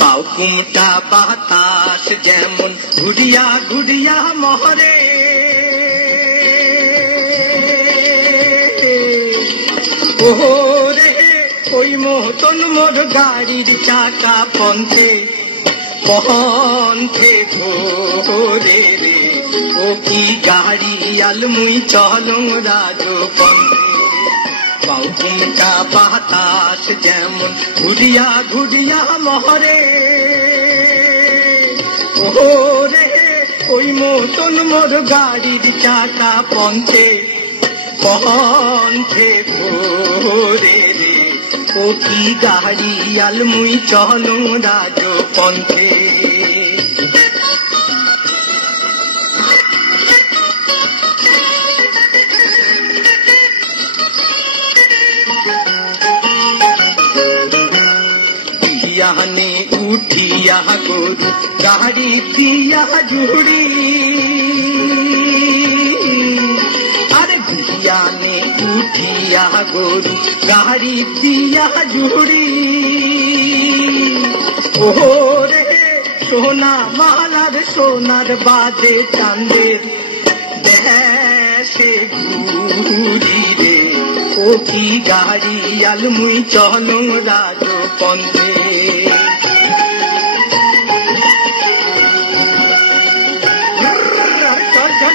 বাউকুমটা বাতাস যেমন ঘুরিয়া ঘুরিয়া মহরে, ওরে ওই মতন মোর গাড়ির চাকা পন্থে পন্থে ঘোরে রে। ও কি গাড়ি আলমুই চলং রাজ পন্থে। বাউকুমটা বাতাস যেমন ঘুরিয়া ঘুরিয়া মহরে, ওরে ওই মতন মোর গাড়ির চাকা পন্থে পন্থে ঘোরে রে। ও কি গাড়ি আলমুই চলং রাজ পন্থে। বিয়ানে উঠিয়া গরু গাড়ি দিয়া জুড়ি, আরে বিয়ানে উঠিয়া গরু গাড়ি দিয়া জুড়ি, ওরে সোনা মালার সোনার বাজে চাঁদের দেশে ঘুরি রে। ও কি গাড়ি আলমুই চলং রাজ পন্থে।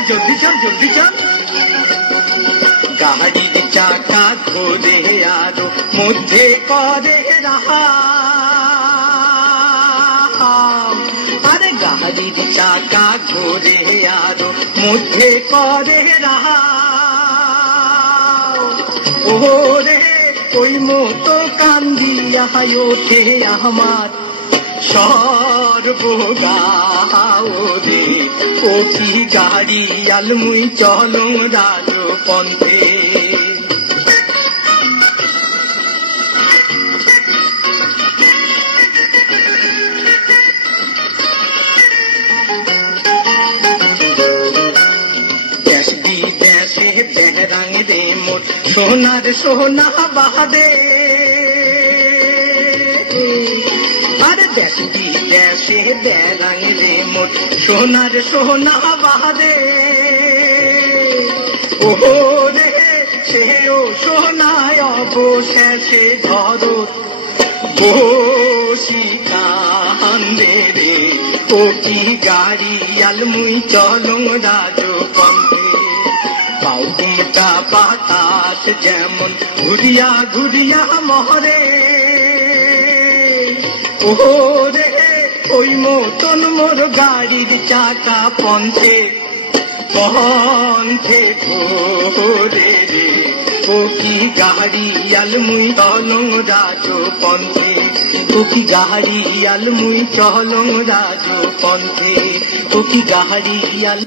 জলদি চল জলদি চল। গাড়ির চাকা ঘোরে আরো মধ্যে করে রাহা, আরে গাড়ির চাকা ঘোরে আরো মধ্যে করে রাহা, ওরে ওই মতো কান্দিয়া ওঠে আমার সর্বগাও রে। ও কি গাড়ি আলমুই চলং রাজ পন্থে। দেশ বিদেশে বেহরাং রে মোর সোনার সোনা বাহাদে, আরে দেশ বিদেশে বেহরাং রে মোর সোনার সোনা বাহাদে, ওরে সেও সোনায় অবশেষে ধরো বসি কান্দে রে। ও কি গাড়ি আলমুই চলং রাজ পন্থে। বাউকুমটা বাতাস যেমন ঘুরিয়া ঘুরিয়া মহরে, ওরে ওই মতন মোর গাড়ির চাকা পন্থে পন্থে ঘোরে রে। ও কি গাড়ি আলমুই চলং রাজ পন্থে। ও কি গাড়ি আলমুই চলং রাজ পন্থে। ও কি গাড়ি আল